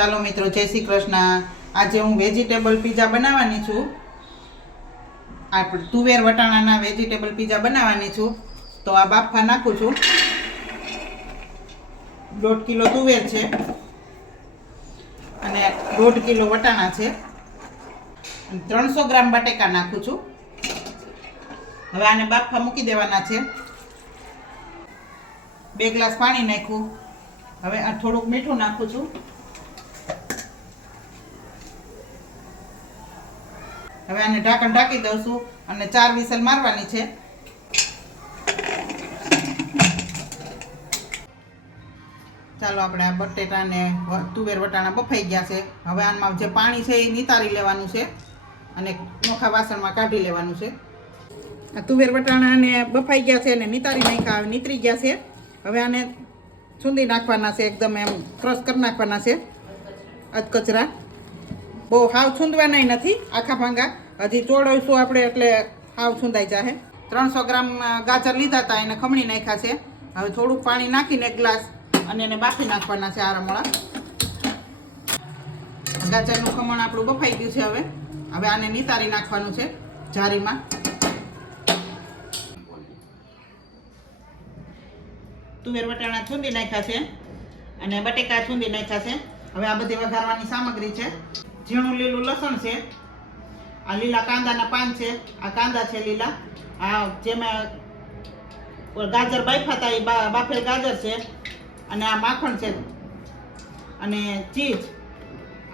ચાલો મિત્રો, જય શ્રી કૃષ્ણ. આજે હું વેજીટેબલ પીઝા બનાવવાની છું. આપણે તુવેર વટાણાના વેજીટેબલ પીઝા બનાવવાની છું. તો આ બાફા નાખું છું. દોઢ કિલો તુવેર છે. અને દોઢ કિલો વટાણા છે. ત્રણસો ગ્રામ બટેકા નાખું છું. હવે આને બાફા મૂકી દેવાના છે. બે ગ્લાસ પાણી નાખ્યું. હવે આ થોડુંક મીઠું નાખું છું. હવે આને ઢાંકણ ઢાંકી દઉં છું અને ચાર વિસલ મારવાની છે. ચાલો આપણે આ બટેટા ને તુવેર વટાણા બફાઈ ગયા છે. હવે આમાં જે પાણી છે એ નિતારી લેવાનું છે અને નોખા વાસણમાં કાઢી લેવાનું છે. આ તુવેર વટાણાને બફાઈ ગયા છે અને નિતારી નાખ્યા નીતરી ગયા છે. હવે આને છૂંદી નાખવાના છે, એકદમ એમ ક્રશ કરી નાખવાના છે. અધકચરા. બહુ હાવ છૂંદવાના નથી, આખા ભાંગા. હજી ચોળવીશું આપણે એટલે આવ છૂંદાઈ જાહે. ત્રણસો ગ્રામ ગાજર લીધા હતા એને ખમણી નાખ્યા છે. હવે થોડુંક પાણી નાખીને એક ગ્લાસ અને એને બાફી નાખવાના છે આરામોળા ગાજરનું ખમણ આપણું બફાઈ ગયું છે હવે. હવે આને નિતારી નાખવાનું છે જારીમાં. તુવેર વટાણા છૂંદી નાખ્યા છે અને બટેકા છૂંદી નાખ્યા છે. હવે આ બધી વઘારવાની સામગ્રી છે. ઝીણું લીલું લસણ છે. આ લીલા કાંદાના પાન છે, આ કાંદા છે લીલા. આ જેમાં ગાજર બાફા હતા એ બાફેલ ગાજર છે. અને આ માખણ છે. અને ચીઝ.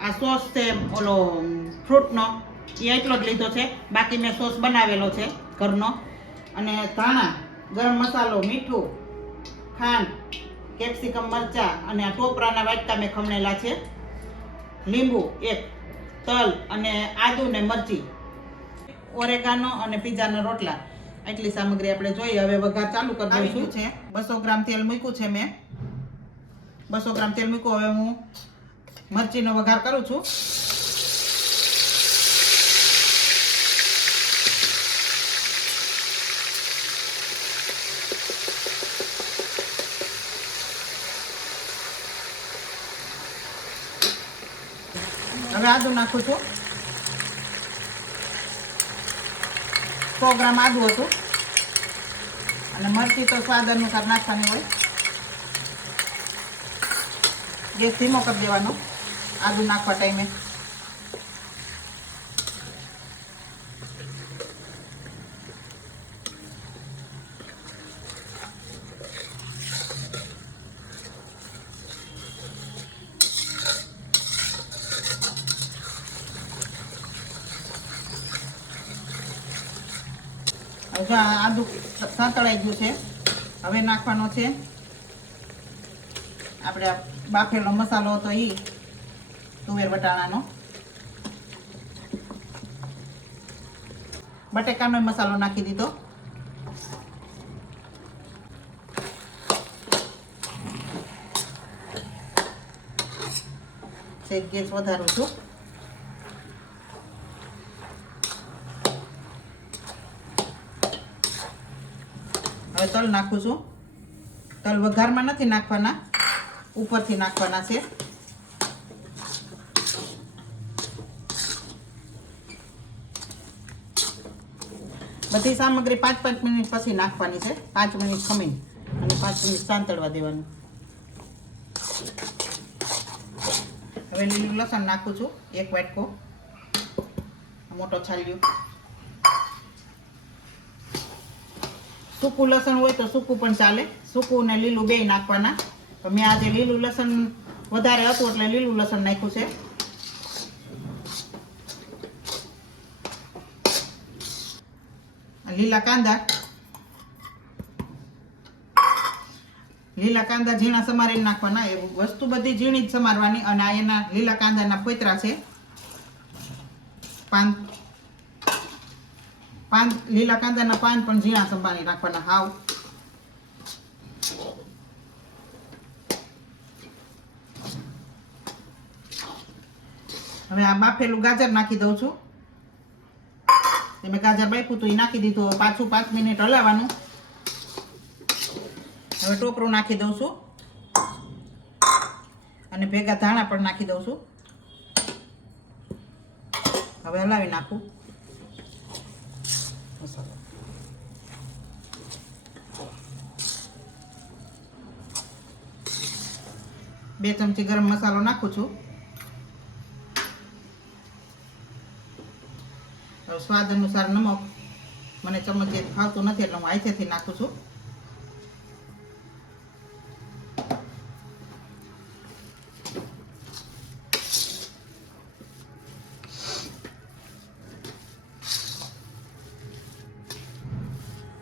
આ સોસ છે, ઓલો ફ્રૂટનો. એ એટલો જ લીધો છે. બાકી મેં સોસ બનાવેલો છે ઘરનો. અને ધાણા, ગરમ મસાલો, મીઠું, ખાંડ, કેપ્સિકમ, મરચા અને આ ટોપરાના વાટકા મેં ખમણેલા છે. લીંબુ, એક. તલ અને આદુ ને મરચી. ઓરેગાનો અને પીઝાના રોટલા. એટલી સામગ્રી આપણે જોઈએ હવે વઘાર ચાલુ કરી દઈશું. છે. બસો ગ્રામ તેલ મૂક્યું છે મેં. બસો ગ્રામ તેલ મૂક્યું હવે હું મરચીનો વઘાર કરું છું. હવે આદુ નાખું છું. સો ગ્રામ આદુ હતું. અને મરચી તો સ્વાદ અનુસાર નાખવાની હોય. ગેસ ધીમો કરી દેવાનો. આદુ નાખવા ટાઈમે જો આદુ સાંતળાઈ ગયું છે. હવે નાખવાનો છે. આપણે બાફેલો મસાલો હતો એ તુવેર વટાણાનો બટેકાનો મસાલો નાખી દીધો. ગેસ વધારું છું. હવે તલ નાખું છું. તલ વઘારમાં નથી નાખવાના. ઉપરથી નાખવાના છે. બધી સામગ્રી પાંચ પાંચ મિનિટ પછી નાખવાની છે. પાંચ મિનિટ ખમીને અને પાંચ મિનિટ સાંતળવા દેવાનું. હવે લીલું લસણ નાખું છું. એક વાટકો. મોટો છાલ્યું. સૂકું લસણ હોય તો સૂકું પણ ચાલે. સૂકું ને લીલું બે નાખવાના. તો મેં આજે લીલું લસણ વધારે હતું એટલે લીલું લસણ નાખ્યું છે. લીલા કાંદા. લીલા કાંદા ઝીણા સમારીને નાખવાના. એ વસ્તુ બધી ઝીણી જ સમારવાની અને આ એના લીલા કાંદાના ફોતરા છે. પાન પાન, લીલા કાંદાના પાન પણ ઝીણા સંભાળી રાખવાના હાવ. હવે આ બાફેલું ગાજર નાખી દઉં છું. મેં ગાજર બાફ્યું હતું એ નાખી દીધું. પાછું પાંચ મિનિટ હલાવવાનું. હવે ટોપરું નાખી દઉં છું. અને ભેગા ધાણા પણ નાખી દઉં છું. હવે હલાવી નાખું. બે ચમચી ગરમ મસાલો નાખું છું. સ્વાદ અનુસાર નમક. મને ચમચે ફાવતું નથી એટલે હું આઈથેથી નાખું છું.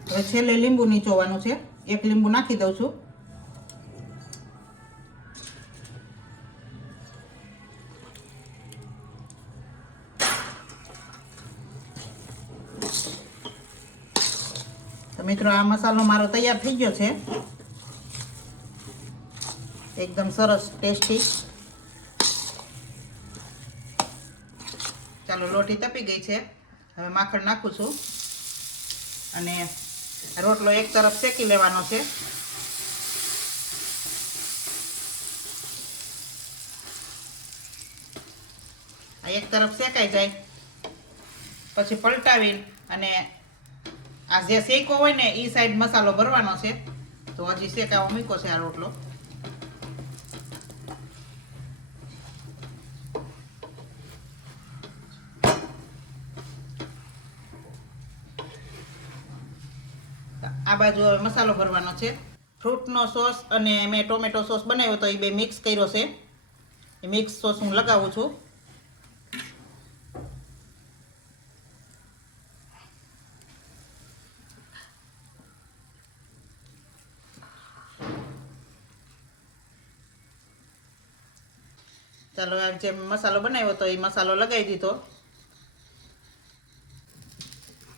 હવે છેલ્લે લીંબુ નીચોવાનું છે. એક લીંબુ નાખી દઉં છું. મિત્રો, આ મસાલો મારો તૈયાર થઈ ગયો છે. એકદમ સરસ ટેસ્ટી. ચાલો, લોટી તપી ગઈ છે. હવે માખણ નાખું છું. અને રોટલો એક તરફ શેકી લેવાનો છે. આ એક તરફ શેકાઈ જાય. પછી પલટાવી અને આ જે શેકો હોય ને એ સાઈડ મસાલો ભરવાનો છે તો હજી શેકાવો મૂક્યો છે આ રોટલો આ બાજુ હવે મસાલો ભરવાનો છે ફ્રૂટનો સોસ અને મેં ટોમેટો સોસ બનાવ્યો તો એ બે મિક્સ કર્યો છે એ મિક્સ સોસ હું લગાવું છું ચાલો જે મસાલો બનાવ્યો તો એ મસાલો લગાવી દીધો.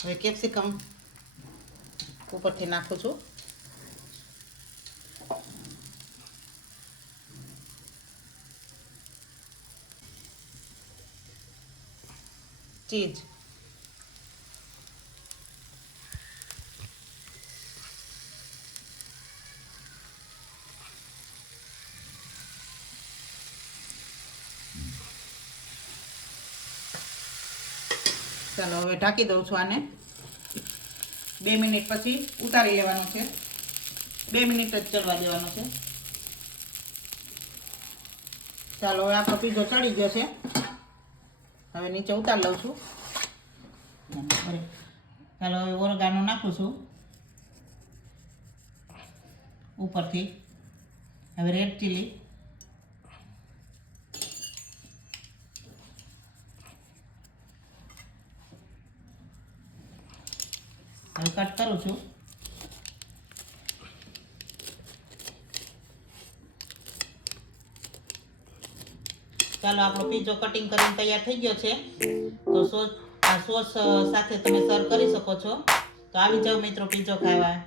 હવે કેપ્સિકમ ઉપરથી નાખું છું. ચીઝ. ચાલો, હવે ઢાંકી દઉં છું આને. બે મિનિટ પછી ઉતારી લેવાનું છે. બે મિનિટ જ ચડવા દેવાનું છે. ચાલો, હવે આપણો પીઝો ચડી ગયો છે. હવે નીચે ઉતારી લઉં છું. ચાલો, હવે ઓરગાનો નાખું છું. ઉપરથી. હવે રેડ ચીલી. હવે કટ કરું છું. ચાલો, આપણો પીઝો કટિંગ કરીને તૈયાર થઈ ગયો છે. તો સોસ, આ સોસ સાથે તમે સર્વ કરી શકો છો. તો આવી જાઓ મિત્રો પીઝો ખાવા.